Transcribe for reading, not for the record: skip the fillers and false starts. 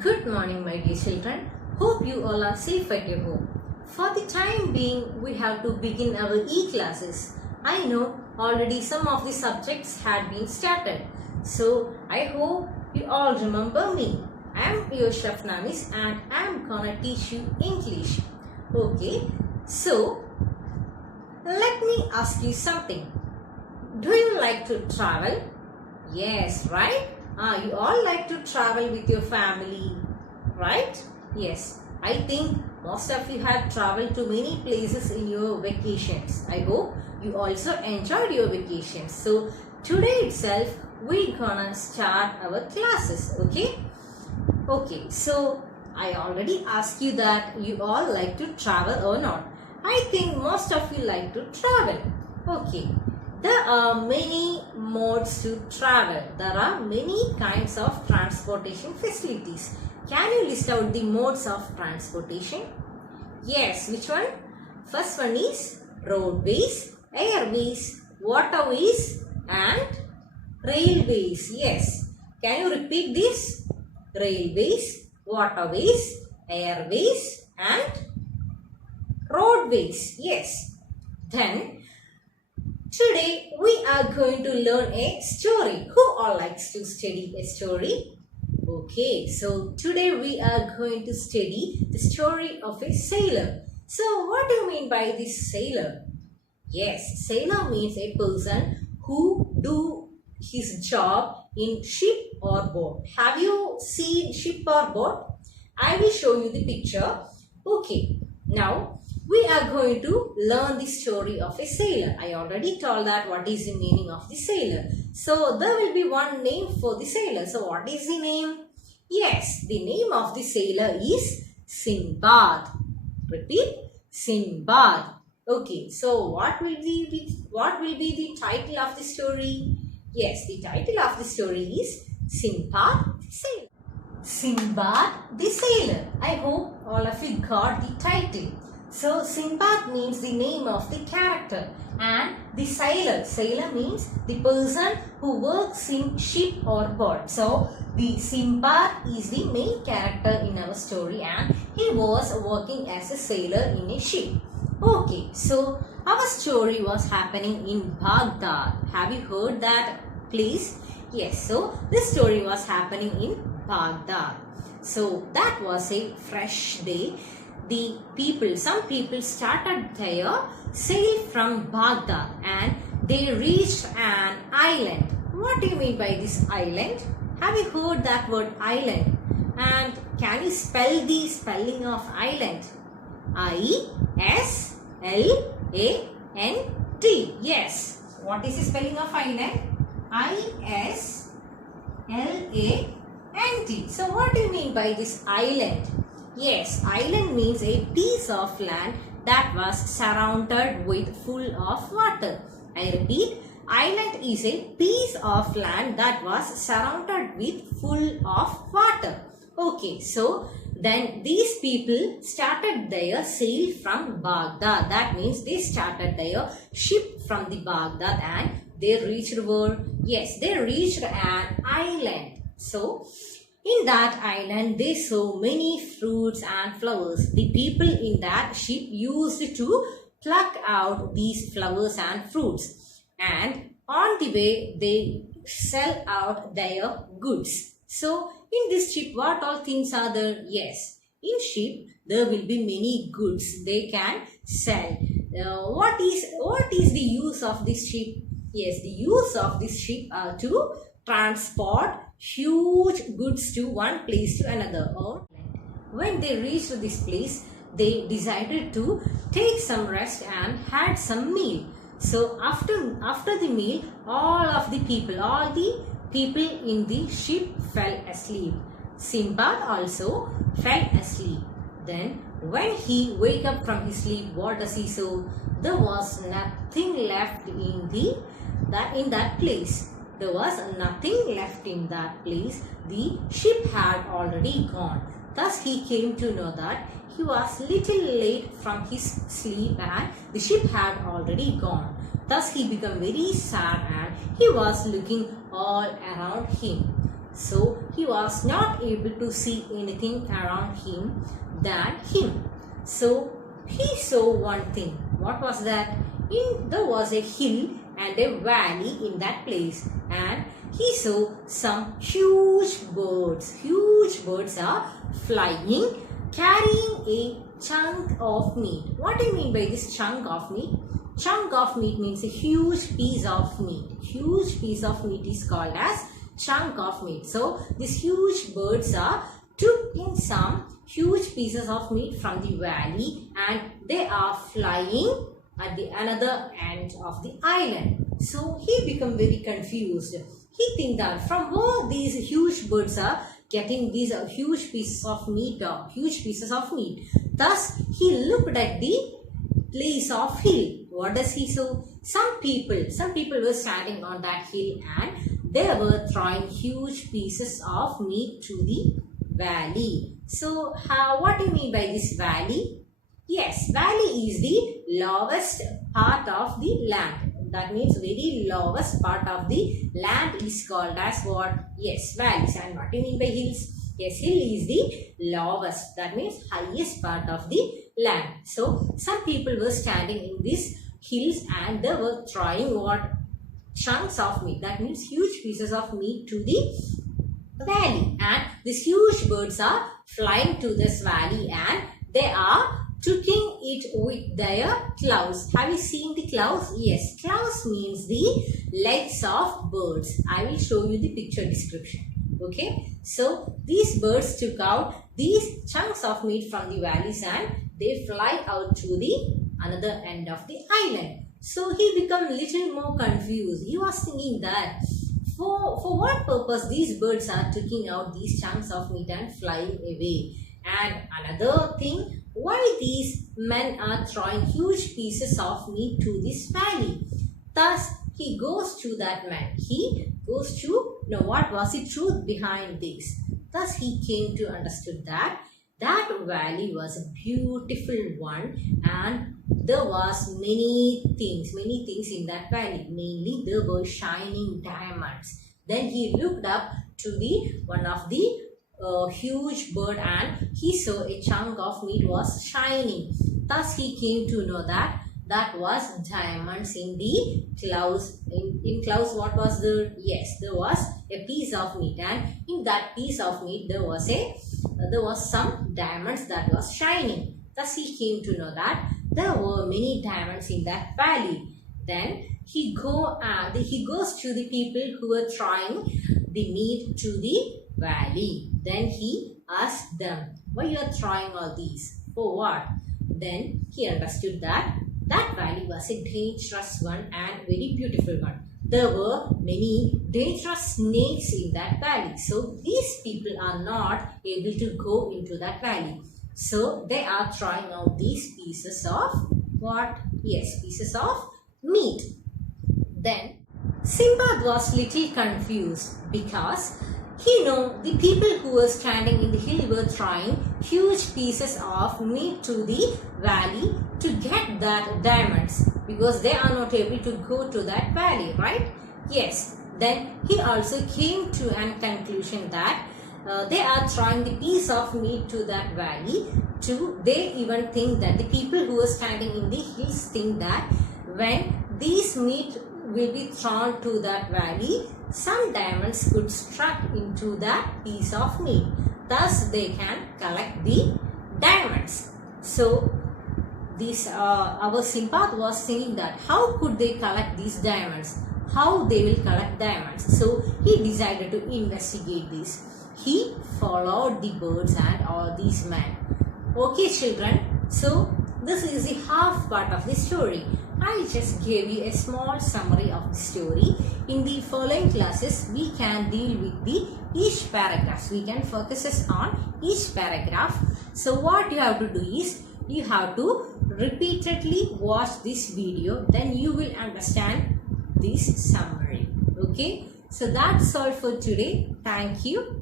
Good morning, my dear children. Hope you all are safe at your home. For the time being, we have to begin our e-classes. I know already some of the subjects had been started. So, I hope you all remember me. I am your Shafna Miss and I am gonna teach you English. Okay, so let me ask you something. Do you like to travel? Yes, right? You all like to travel with your family, right? Yes, I think most of you have traveled to many places in your vacations. I hope you also enjoyed your vacations. So, today itself, we're gonna start our classes, okay? Okay, so I already asked you that you all like to travel or not. I think most of you like to travel. Okay. There are many modes to travel. There are many kinds of transportation facilities. Can you list out the modes of transportation? Yes, which one? First one is roadways, airways, waterways and railways. Yes. Can you repeat this? Railways, waterways, airways and roadways. Yes. Then today we are going to learn a story. Who all likes to study a story? Okay, so today we are going to study the story of a sailor. So what do you mean by this sailor? Yes, sailor means a person who do his job in ship or boat. Have you seen ship or boat? I will show you the picture. Okay, now we are going to learn the story of a sailor. I already told that what is the meaning of the sailor. So there will be one name for the sailor. So what is the name? Yes, the name of the sailor is Sinbad. Repeat, Sinbad. Okay, so what will be the title of the story? Yes, the title of the story is Sinbad the Sailor. Sinbad the Sailor. I hope all of you got the title. So, Sinbad means the name of the character and the sailor. Sailor means the person who works in ship or boat. So, the Sinbad is the main character in our story and he was working as a sailor in a ship. Okay, so our story was happening in Baghdad. Have you heard that place? Yes, so this story was happening in Baghdad. So, that was a fresh day. Some people started their sail from Baghdad and they reached an island. What do you mean by this island? Have you heard that word island? And can you spell the spelling of island? I-S-L-A-N-T. Yes. What is the spelling of island? I-S-L-A-N-T. So what do you mean by this island? Yes, island means a piece of land that was surrounded with full of water. I repeat, island is a piece of land that was surrounded with full of water. Okay, so then these people started their sail from Baghdad. That means they started their ship from the Baghdad and they reached where? Yes, they reached an island. So, in that island, they saw many fruits and flowers. The people in that ship used to pluck out these flowers and fruits. And on the way, they sell out their goods. So, in this ship, what all things are there? Yes, in ship, there will be many goods they can sell. What is the use of this ship? Yes, the use of this ship are to transport huge goods to one place to another. Or when they reached this place, they decided to take some rest and had some meal. So after the meal, all the people in the ship fell asleep. Sinbad also fell asleep. Then when he wake up from his sleep, what does he saw? There was nothing left in that place. There was nothing left in that place. The ship had already gone. Thus he came to know that he was little late from his sleep and the ship had already gone. Thus he became very sad and he was looking all around him. So he was not able to see anything around him than him. So he saw one thing. What was that? There was a hill and a valley in that place, and he saw some huge birds. Huge birds are flying, carrying a chunk of meat. What do you mean by this chunk of meat? Chunk of meat means a huge piece of meat. Huge piece of meat is called as chunk of meat. So these huge birds are took in some huge pieces of meat from the valley, and they are flying at the another end of the island. So he become very confused. He think that from where these huge birds are getting these huge pieces of meat or huge pieces of meat. Thus he looked at the place of hill. What does he saw? Some people were standing on that hill, and they were throwing huge pieces of meat to the valley. So what do you mean by this valley? Yes, valley is the lowest part of the land. That means very lowest part of the land is called as what? Yes, valleys. And what do you mean by hills? Yes, hill is the lowest. That means highest part of the land. So some people were standing in these hills, and they were throwing what? Chunks of meat. That means huge pieces of meat to the valley. And these huge birds are flying to this valley, and they are taking it with their claws. Have you seen the claws? Yes, claws means the legs of birds. I will show you the picture description. Okay, so these birds took out these chunks of meat from the valleys, and they fly out to the another end of the island. So he became little more confused. He was thinking that for what purpose these birds are taking out these chunks of meat and flying away. And another thing, why these men are throwing huge pieces of meat to this valley. Thus he goes to that man. He goes to know what was the truth behind this. Thus he came to understood that that valley was a beautiful one, and there was many things in that valley. Mainly there were shining diamonds. Then he looked up to the one of the huge bird, and he saw a chunk of meat was shining. Thus he came to know that that was diamonds in the clouds. In clouds, what was there? Yes, there was a piece of meat, and in that piece of meat there was some diamonds that was shining. Thus he came to know that there were many diamonds in that valley. Then he goes to the people who were throwing the meat to the valley. Then he asked them, why you are throwing all these? For what? Then he understood that that valley was a dangerous one and very beautiful one. There were many dangerous snakes in that valley. So these people are not able to go into that valley. So they are throwing out these pieces of what? Yes, pieces of meat. Then Simbad was little confused because he knew the people who were standing in the hill were throwing huge pieces of meat to the valley to get that diamonds, because they are not able to go to that valley, right? Yes. Then he also came to a conclusion that they are throwing the piece of meat to that valley. They even think that the people who are standing in the hills think that when these meat will be thrown to that valley, some diamonds could struck into that piece of meat. Thus they can collect the diamonds. So this our Simpath was thinking that how could they collect these diamonds? How they will collect diamonds? So he decided to investigate this. He followed the birds and all these men. Okay children, so this is the half part of the story. I just gave you a small summary of the story. In the following classes, we can deal with each paragraph. We can focus on each paragraph. So what you have to do is, you have to repeatedly watch this video. Then you will understand this summary. Okay. So that's all for today. Thank you.